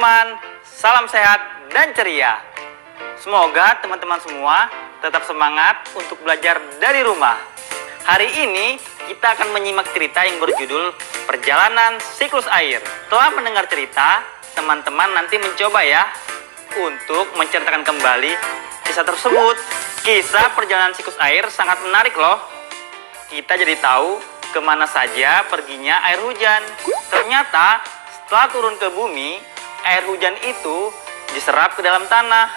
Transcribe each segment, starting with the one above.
teman-teman, salam sehat dan ceria. Semoga teman-teman semua tetap semangat untuk belajar dari rumah. Hari ini kita akan menyimak cerita yang berjudul Perjalanan Siklus Air. Setelah mendengar cerita, teman-teman nanti mencoba ya untuk menceritakan kembali kisah tersebut. Kisah perjalanan siklus air sangat menarik loh. Kita jadi tahu kemana saja perginya air hujan. Ternyata setelah turun ke bumi, air hujan itu diserap ke dalam tanah.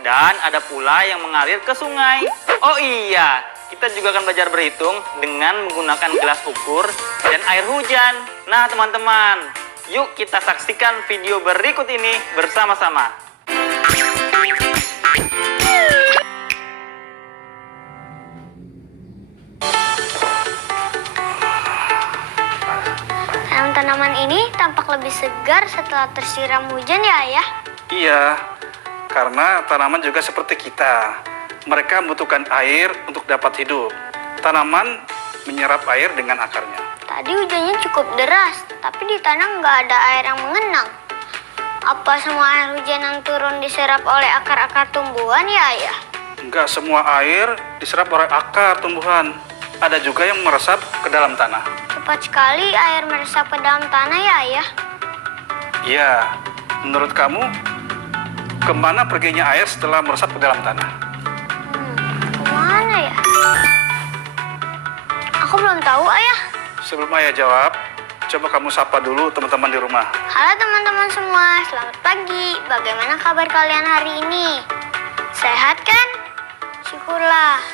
Dan ada pula yang mengalir ke sungai. Oh iya, kita juga akan belajar berhitung dengan menggunakan gelas ukur dan air hujan. Nah teman-teman, yuk kita saksikan video berikut ini bersama-sama. Tanaman ini tampak lebih segar setelah tersiram hujan ya, Ayah? Iya, karena tanaman juga seperti kita. Mereka membutuhkan air untuk dapat hidup. Tanaman menyerap air dengan akarnya. Tadi hujannya cukup deras, tapi di tanah nggak ada air yang mengenang. Apa semua air hujan yang turun diserap oleh akar-akar tumbuhan ya, Ayah? Enggak semua air diserap oleh akar tumbuhan. Ada juga yang meresap ke dalam tanah. Cepat sekali air meresap ke dalam tanah ya, Ayah? Iya, menurut kamu, kemana perginya air setelah meresap ke dalam tanah? Kemana ya? Aku belum tahu, Ayah. Sebelum ayah jawab, coba kamu sapa dulu teman-teman di rumah. Halo teman-teman semua, selamat pagi. Bagaimana kabar kalian hari ini? Sehat kan? Syukurlah.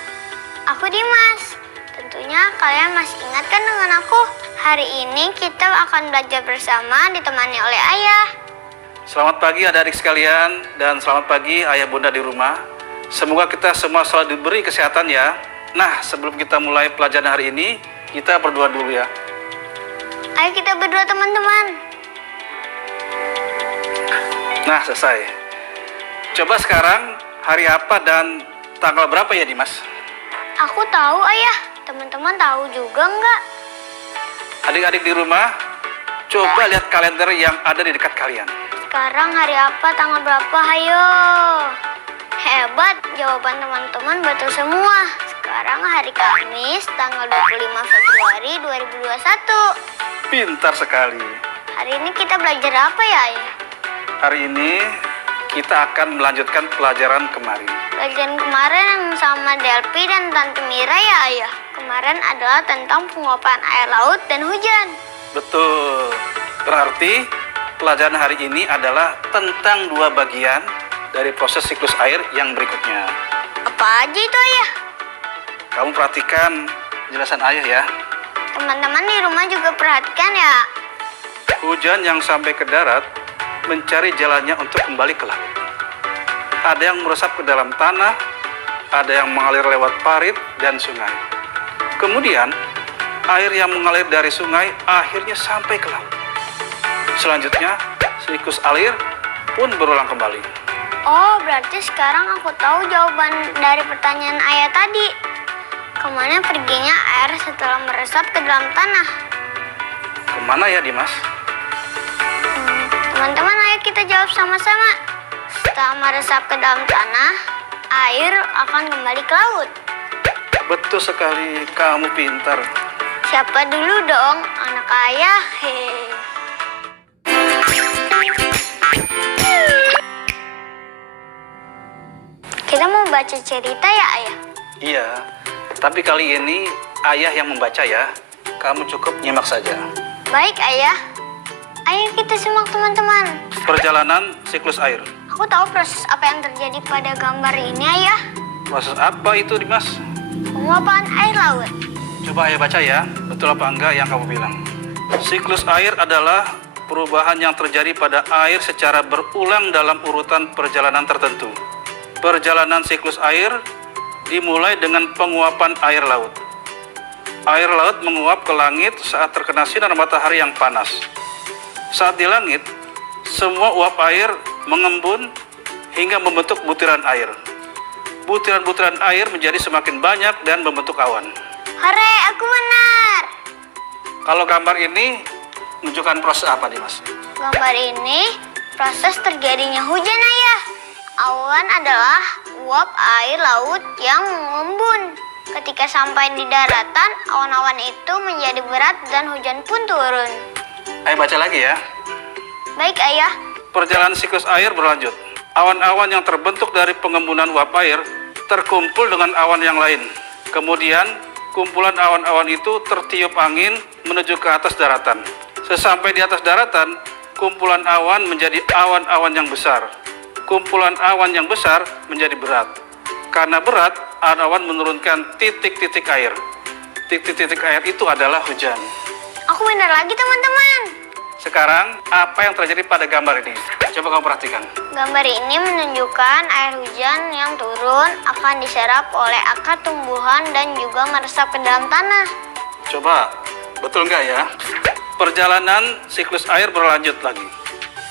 Aku Dimas. Tentunya kalian masih ingat kan dengan aku? Hari ini kita akan belajar bersama ditemani oleh Ayah. Selamat pagi adik-adik sekalian dan selamat pagi ayah bunda di rumah. Semoga kita semua selalu diberi kesehatan ya. Nah, sebelum kita mulai pelajaran hari ini, kita berdoa dulu ya. Ayo kita berdoa teman-teman. Nah, selesai. Coba sekarang hari apa dan tanggal berapa ya Dimas? Aku tahu, Ayah. Teman-teman tahu juga nggak? Adik-adik di rumah, coba lihat kalender yang ada di dekat kalian. Sekarang hari apa, tanggal berapa, hayo? Hebat, jawaban teman-teman betul semua. Sekarang hari Kamis, tanggal 25 Februari 2021. Pintar sekali. Hari ini kita belajar apa ya, Ayah? Hari ini kita akan melanjutkan pelajaran kemarin. Pelajaran kemarin yang sama Delphi dan Tante Mira ya, Ayah? Kemarin adalah tentang penguapan air laut dan hujan. Betul. Berarti pelajaran hari ini adalah tentang dua bagian dari proses siklus air yang berikutnya. Apa aja itu, Ayah? Kamu perhatikan penjelasan ayah ya. Teman-teman di rumah juga perhatikan ya. Hujan yang sampai ke darat mencari jalannya untuk kembali ke laut. Ada yang meresap ke dalam tanah, ada yang mengalir lewat parit dan sungai. Kemudian, air yang mengalir dari sungai akhirnya sampai ke laut. Selanjutnya, siklus air pun berulang kembali. Oh, berarti sekarang aku tahu jawaban dari pertanyaan Ayah tadi. Kemana perginya air setelah meresap ke dalam tanah? Kemana ya Dimas? Teman-teman, ayo kita jawab sama-sama. Setelah meresap ke dalam tanah, air akan kembali ke laut. Betul sekali, kamu pintar. Siapa dulu dong? Anak Ayah. Hehe. Kita mau baca cerita ya, Ayah? Iya, tapi kali ini ayah yang membaca ya. Kamu cukup nyimak saja. Baik, Ayah. Ayo kita simak teman-teman. Perjalanan siklus air. Aku tahu proses apa yang terjadi pada gambar ini, Ayah. Proses apa itu Dimas? Penguapan air laut. Coba ayah baca ya, betul apa enggak yang kamu bilang. Siklus air adalah perubahan yang terjadi pada air secara berulang dalam urutan perjalanan tertentu. Perjalanan siklus air dimulai dengan penguapan air laut. Air laut menguap ke langit saat terkena sinar matahari yang panas. Saat di langit, semua uap air mengembun hingga membentuk butiran air. Butiran-butiran air menjadi semakin banyak dan membentuk awan. Hore, aku benar. Kalau gambar ini menunjukkan proses apa, Dimas? Gambar ini proses terjadinya hujan, Ayah. Awan adalah uap air laut yang mengembun. Ketika sampai di daratan, awan-awan itu menjadi berat dan hujan pun turun. Ayo baca lagi ya. Baik, Ayah. Perjalanan siklus air berlanjut. Awan-awan yang terbentuk dari pengembunan uap air terkumpul dengan awan yang lain. Kemudian, kumpulan awan-awan itu tertiup angin menuju ke atas daratan. Sesampai di atas daratan, kumpulan awan menjadi awan-awan yang besar. Kumpulan awan yang besar menjadi berat. Karena berat, awan menurunkan titik-titik air. Titik-titik air itu adalah hujan. Aku benar lagi, teman-teman. Sekarang, apa yang terjadi pada gambar ini? Coba kamu perhatikan. Gambar ini menunjukkan air hujan yang turun akan diserap oleh akar tumbuhan dan juga meresap ke dalam tanah. Coba, betul nggak ya? Perjalanan siklus air berlanjut lagi.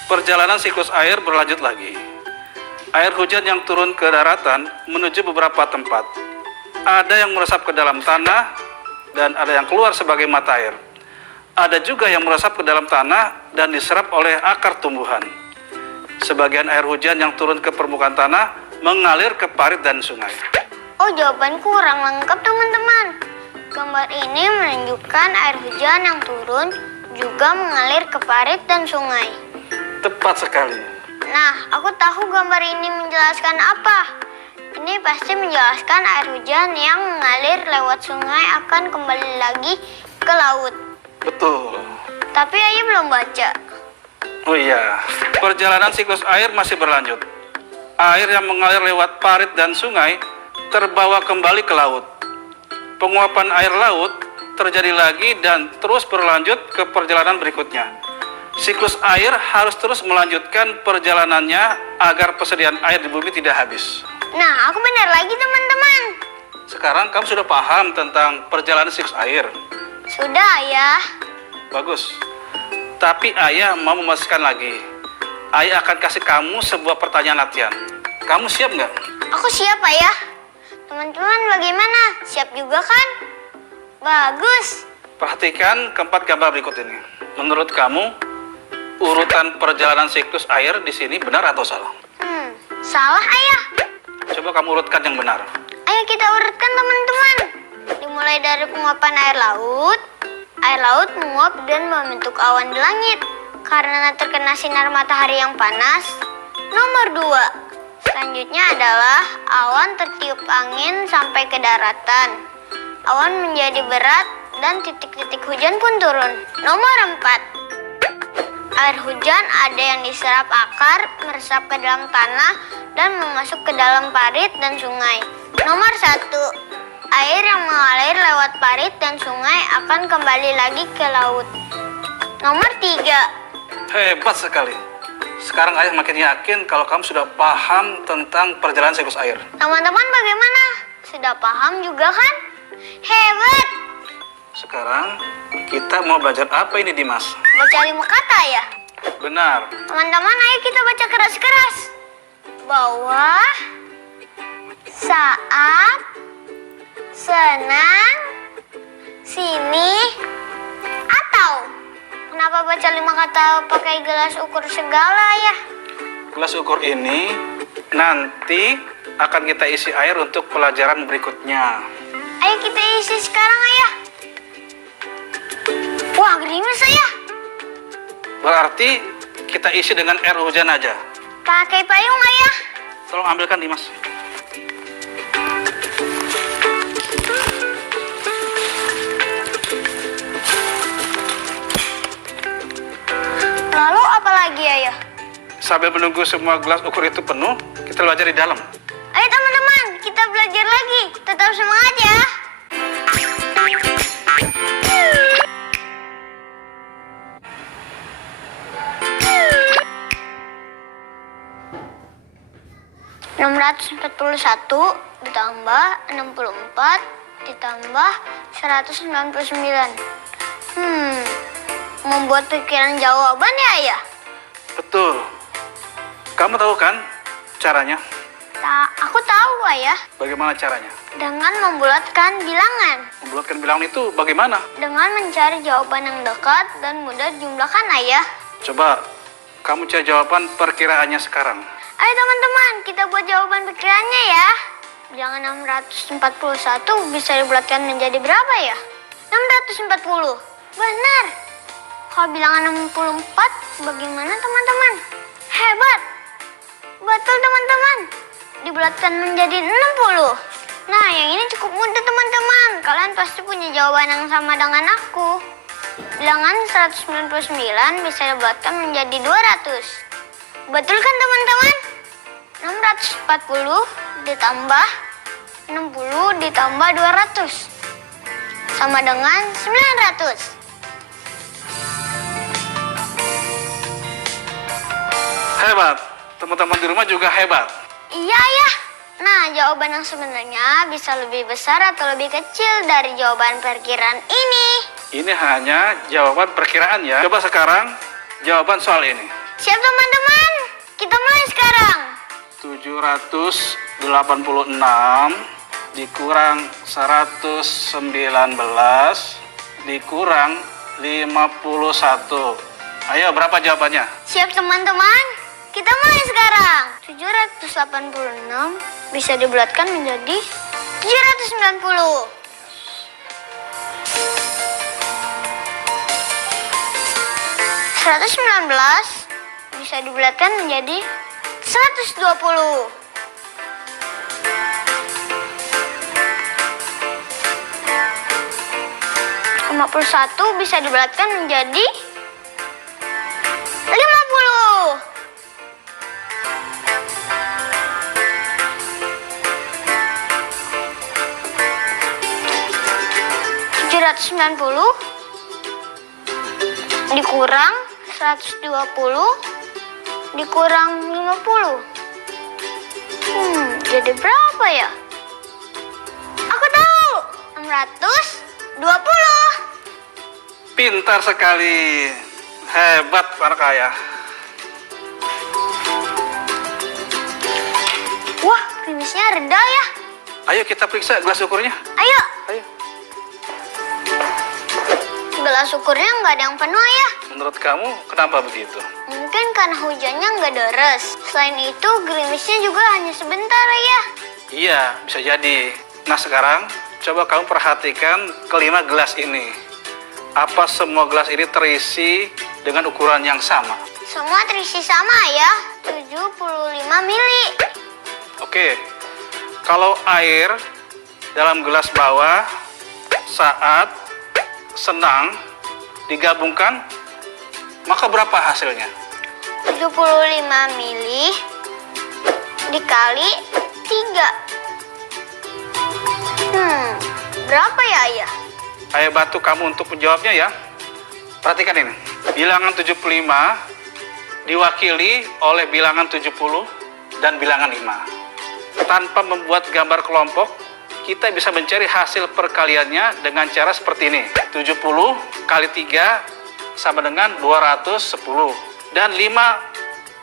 Perjalanan siklus air berlanjut lagi. Air hujan yang turun ke daratan menuju beberapa tempat. Ada yang meresap ke dalam tanah dan ada yang keluar sebagai mata air. Ada juga yang meresap ke dalam tanah dan diserap oleh akar tumbuhan. Sebagian air hujan yang turun ke permukaan tanah mengalir ke parit dan sungai. Oh, jawaban kurang lengkap, teman-teman. Gambar ini menunjukkan air hujan yang turun juga mengalir ke parit dan sungai. Tepat sekali. Nah, aku tahu gambar ini menjelaskan apa. Ini pasti menjelaskan air hujan yang mengalir lewat sungai akan kembali lagi ke laut. Betul. Tapi Ayah belum baca. Oh iya, perjalanan siklus air masih berlanjut. Air yang mengalir lewat parit dan sungai terbawa kembali ke laut. Penguapan air laut terjadi lagi dan terus berlanjut ke perjalanan berikutnya. Siklus air harus terus melanjutkan perjalanannya agar persediaan air di bumi tidak habis. Nah, aku benar lagi, teman-teman. Sekarang kamu sudah paham tentang perjalanan siklus air. Sudah, Ayah. Bagus. Tapi ayah mau memastikan lagi. Ayah akan kasih kamu sebuah pertanyaan latihan. Kamu siap nggak? Aku siap, Ayah. Teman-teman bagaimana? Siap juga kan? Bagus. Perhatikan keempat gambar berikut ini. Menurut kamu, urutan perjalanan siklus air di sini benar atau salah? Salah, Ayah. Coba kamu urutkan yang benar. Ayo kita urutkan, teman-teman. Dimulai dari penguapan air laut. Air laut menguap dan membentuk awan di langit karena terkena sinar matahari yang panas. Nomor 2. Selanjutnya adalah awan tertiup angin sampai ke daratan. Awan menjadi berat dan titik-titik hujan pun turun. Nomor 4. Air hujan ada yang diserap akar, meresap ke dalam tanah, dan masuk ke dalam parit dan sungai. Nomor 1. Air yang mengalir lewat parit dan sungai akan kembali lagi ke laut. Nomor 3. Hebat sekali. Sekarang ayah makin yakin kalau kamu sudah paham tentang perjalanan siklus air. Teman-teman bagaimana? Sudah paham juga kan? Hebat! Sekarang kita mau belajar apa ini, Dimas? Baca 5 kata ya? Benar. Teman-teman, ayo kita baca keras-keras. Bawah, saat, senang, sini, atau. Kenapa baca 5 kata pakai gelas ukur segala ya? Gelas ukur ini nanti akan kita isi air untuk pelajaran berikutnya. Ayo kita isi sekarang, Ayah. Wah, gerimis, Ayah. Berarti kita isi dengan air hujan aja. Pakai payung, Ayah. Tolong ambilkan, Dimas. Lalu apa lagi, Ayah? Sambil menunggu semua gelas ukur itu penuh, kita belajar di dalam. Ayo teman-teman, kita belajar lagi. Tetap semangat ya. satu ditambah 64 ditambah 199. Membuat pikiran jawaban ya, Ayah? Betul. Kamu tahu kan caranya? Aku tahu, Ayah. Bagaimana caranya? Dengan membulatkan bilangan. Membuatkan bilangan itu bagaimana? Dengan mencari jawaban yang dekat dan mudah dijumlahkan, Ayah. Coba kamu cari jawaban perkiraannya sekarang. Ayo teman-teman, kita buat jawaban perkiraannya ya. Bilangan 641 bisa dibulatkan menjadi berapa ya? 640. Benar. Kalau bilangan 64, bagaimana teman-teman? Hebat. Betul teman-teman. Dibulatkan menjadi 60. Nah, yang ini cukup mudah teman-teman. Kalian pasti punya jawaban yang sama dengan aku. Bilangan 199 bisa dibulatkan menjadi 200. Betul kan teman-teman? 640 ditambah 60 ditambah 200 sama dengan 900. Hebat. Teman-teman di rumah juga hebat. Iya ya. Nah, jawaban yang sebenarnya bisa lebih besar atau lebih kecil dari jawaban perkiraan ini. Ini hanya jawaban perkiraan ya. Coba sekarang jawaban soal ini. Siap teman-teman? Kita mulai sekarang. 786 dikurang 119 dikurang 51. Ayo, berapa jawabannya? Siap teman-teman? Kita mulai sekarang. 786 bisa dibulatkan menjadi 790. 119 bisa dibulatkan menjadi 120. 51 bisa dibulatkan menjadi 50. 790 dikurang 120 dikurang 50. Jadi berapa ya? Aku tahu. 620. Pintar sekali. Hebat anak ayah. Wah, gerimisnya reda ya. Ayo kita periksa gelas ukurnya. Ayo, Ayo. gelas ukurnya nggak ada yang penuh ya. Menurut kamu kenapa begitu? Mungkin karena hujannya nggak deras. Selain itu, gerimisnya juga hanya sebentar ya. Iya, bisa jadi. Nah sekarang, coba kamu perhatikan kelima gelas ini. Apa semua gelas ini terisi dengan ukuran yang sama? Semua terisi sama ya, 75 mili. Oke, kalau air dalam gelas bawah saat senang digabungkan, maka berapa hasilnya? 75 mili dikali 3. Berapa ya ayah? Saya bantu kamu untuk menjawabnya ya. Perhatikan ini. Bilangan 75 diwakili oleh bilangan 70 dan bilangan 5. Tanpa membuat gambar kelompok, kita bisa mencari hasil perkaliannya dengan cara seperti ini. 70 kali 3 sama dengan 210. Dan 5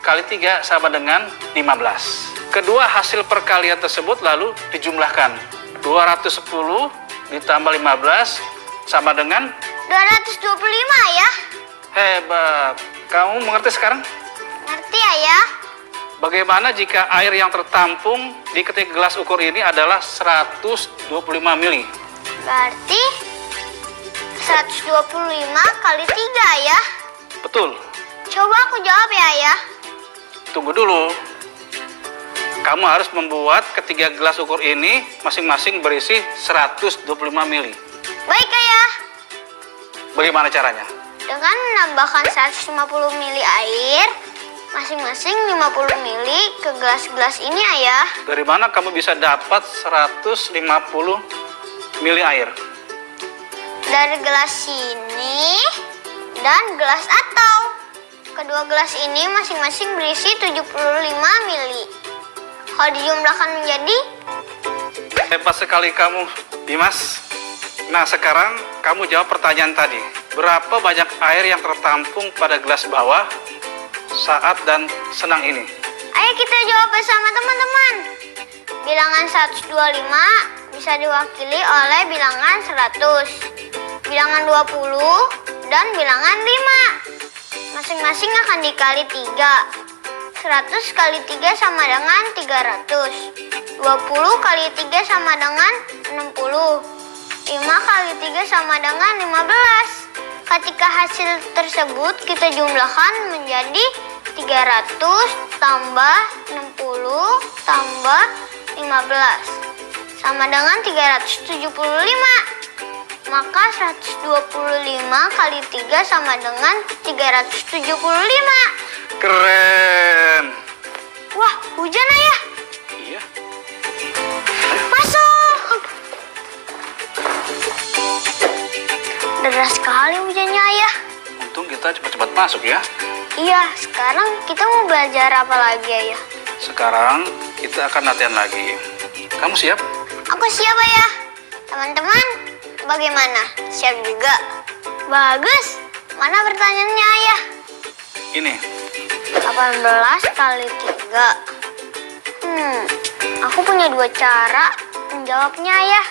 kali 3 sama dengan 15. Kedua hasil perkalian tersebut lalu dijumlahkan. 210 ditambah 15 sama dengan 225 ya. hebat. Kamu mengerti sekarang? Ngerti ayah? Bagaimana jika air yang tertampung di ketiga gelas ukur ini adalah 125 mili? Berarti 125 kali 3 ya. Betul. Coba aku jawab ya ayah. Tunggu dulu. Kamu harus membuat ketiga gelas ukur ini masing-masing berisi 125 mili. Baik ayah. Bagaimana caranya? Dengan menambahkan 150 mili air, masing-masing 50 mili ke gelas-gelas ini ayah. Dari mana kamu bisa dapat 150 mili air? Dari gelas ini dan gelas atau. Kedua gelas ini masing-masing berisi 75 mili. Kalau dijumlahkan menjadi Hebat sekali kamu, Dimas. Nah, sekarang kamu jawab pertanyaan tadi. Berapa banyak air yang tertampung pada gelas bawah saat dan senang ini? ayo kita jawab bersama teman-teman. Bilangan 125 bisa diwakili oleh bilangan 100, bilangan 20, dan bilangan 5. Masing-masing akan dikali 3. 100 kali 3 sama dengan 300. 20 kali 3 sama dengan 60. 5 kali 3 sama dengan 15. Ketika hasil tersebut kita jumlahkan menjadi 300 tambah 60 tambah 15 sama dengan 375. Maka 125 kali 3 sama dengan 375. Keren. Wah, hujan ayah. Iya. Masuk. Deras sekali hujannya ayah. Untung kita cepat-cepat masuk ya. Iya, sekarang kita mau belajar apa lagi ayah? Sekarang kita akan latihan lagi. Kamu siap? Aku siap ayah. Teman-teman, bagaimana? Siap juga? Bagus. Mana pertanyaannya ayah? Ini. 18 kali 3. Aku punya 2 cara menjawabnya ayah.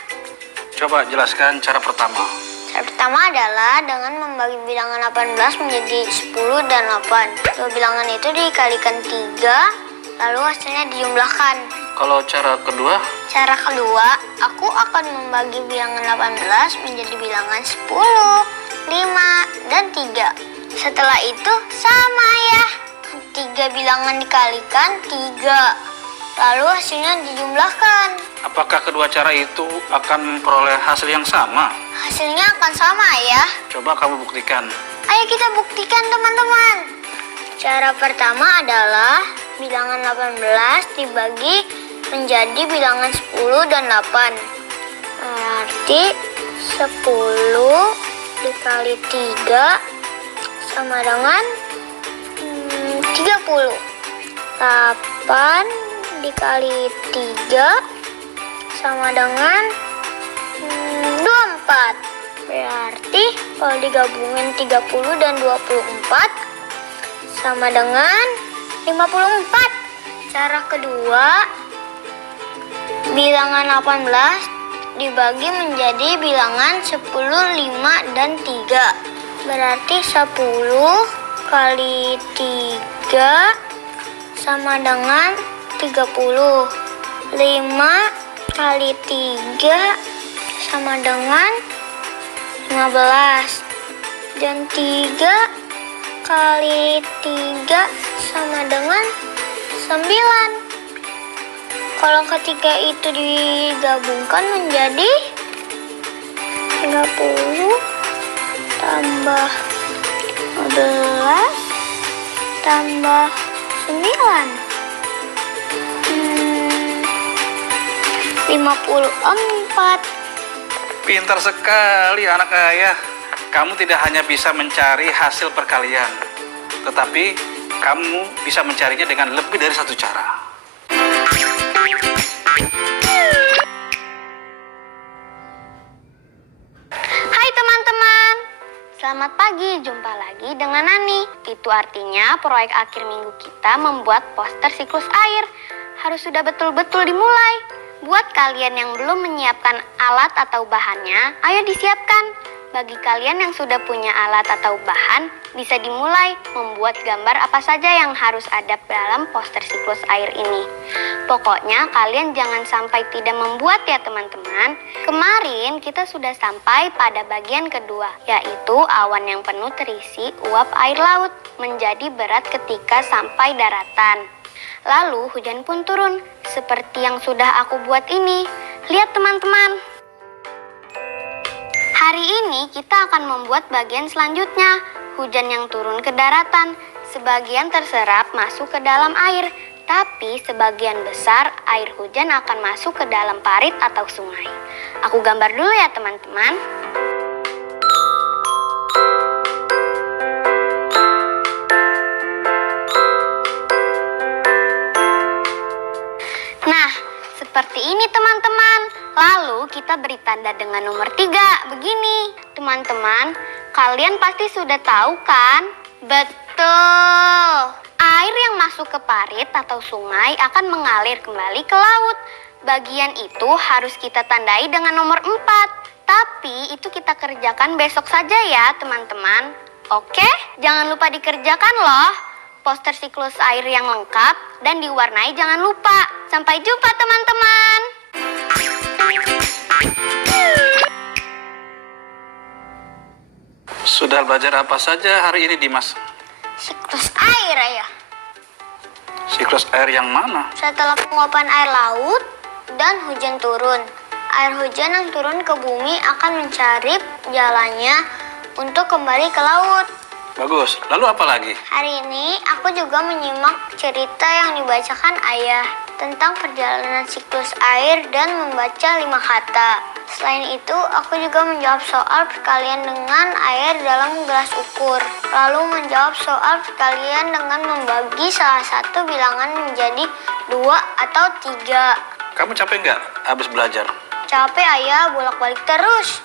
Coba jelaskan cara pertama. Cara pertama adalah dengan membagi bilangan 18 menjadi 10 dan 8. Dua bilangan itu dikalikan 3, lalu hasilnya dijumlahkan. Kalau cara kedua, Cara kedua, aku akan membagi bilangan 18 menjadi bilangan 10, 5, dan 3. Setelah itu sama ya. 3 bilangan dikalikan 3. Lalu hasilnya dijumlahkan. apakah kedua cara itu akan memperoleh hasil yang sama? Hasilnya akan sama ya. Coba kamu buktikan. Ayo kita buktikan teman-teman. Cara pertama adalah bilangan 18 dibagi menjadi bilangan 10 dan 8. Berarti 10 dikali 3 sama dengan 30. 8 dikali 3 sama dengan 24. Berarti kalau digabungin 30 dan 24 sama dengan 54. Cara kedua, bilangan 18 dibagi menjadi bilangan 10, 5, dan 3. Berarti 10 kali 3 sama dengan 30. 5 kali 3 sama dengan 15. Dan 3 kali 3 sama dengan 9. Kalau ketiga itu digabungkan menjadi 30 tambah 15 tambah 9. 54. Pintar sekali anak ayah. Kamu tidak hanya bisa mencari hasil perkalian, tetapi kamu bisa mencarinya dengan lebih dari satu cara. Hai teman-teman, selamat pagi, jumpa lagi dengan Nani. Itu artinya proyek akhir minggu kita membuat poster siklus air. Harus sudah betul-betul dimulai. Buat kalian yang belum menyiapkan alat atau bahannya, ayo disiapkan. Bagi kalian yang sudah punya alat atau bahan, bisa dimulai membuat gambar apa saja yang harus ada dalam poster siklus air ini. Pokoknya kalian jangan sampai tidak membuat ya teman-teman. Kemarin kita sudah sampai pada bagian kedua, yaitu awan yang penuh terisi uap air laut menjadi berat ketika sampai daratan. Lalu hujan pun turun, seperti yang sudah aku buat ini. Lihat teman-teman. Hari ini kita akan membuat bagian selanjutnya, hujan yang turun ke daratan. Sebagian terserap masuk ke dalam air, tapi sebagian besar air hujan akan masuk ke dalam parit atau sungai. Aku gambar dulu ya teman-teman. Nah, seperti ini teman-teman. Lalu kita beri tanda dengan nomor 3. Begini, teman-teman, kalian pasti sudah tahu kan? Betul. Air yang masuk ke parit atau sungai akan mengalir kembali ke laut. Bagian itu harus kita tandai dengan nomor 4. Tapi itu kita kerjakan besok saja ya teman-teman. Oke, jangan lupa dikerjakan loh. Poster siklus air yang lengkap dan diwarnai jangan lupa. Sampai jumpa teman-teman. Sudah belajar apa saja hari ini, Dimas? Siklus air, Ayah. Siklus air yang mana? Setelah penguapan air laut dan hujan turun, air hujan yang turun ke bumi akan mencari jalannya untuk kembali ke laut. Bagus. Lalu apa lagi? Hari ini aku juga menyimak cerita yang dibacakan ayah tentang perjalanan siklus air dan membaca 5 kata. Selain itu, aku juga menjawab soal perkalian dengan air dalam gelas ukur. Lalu menjawab soal perkalian dengan membagi salah satu bilangan menjadi 2 atau 3. Kamu capek nggak habis belajar? Capek ayah, bolak-balik terus.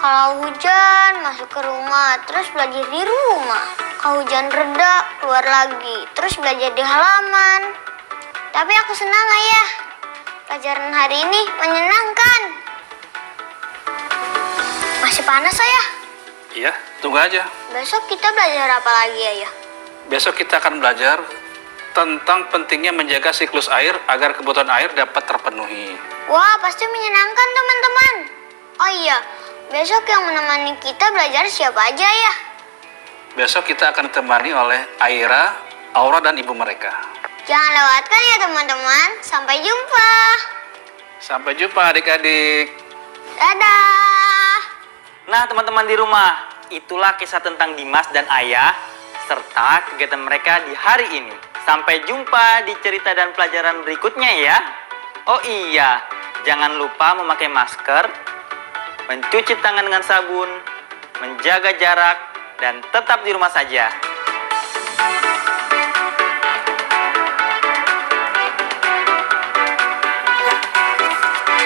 Kalau hujan, masuk ke rumah, terus belajar di rumah. Kalau hujan reda, keluar lagi, terus belajar di halaman. Tapi aku senang, Ayah. Pelajaran hari ini menyenangkan. Masih panas, Ayah. Iya, tunggu aja. Besok kita belajar apa lagi, Ayah? Besok kita akan belajar tentang pentingnya menjaga siklus air agar kebutuhan air dapat terpenuhi. Wah, pasti menyenangkan, teman-teman. Oh iya, besok yang menemani kita belajar siapa aja, ya? Besok kita akan ditemani oleh Aira, Aura, dan ibu mereka. Jangan lewatkan ya, teman-teman. Sampai jumpa. Sampai jumpa adik-adik. Dadah. Nah, teman-teman di rumah, itulah kisah tentang Dimas dan Ayah serta kegiatan mereka di hari ini. Sampai jumpa di cerita dan pelajaran berikutnya ya. Oh iya, jangan lupa memakai masker, mencuci tangan dengan sabun, menjaga jarak, dan tetap di rumah saja.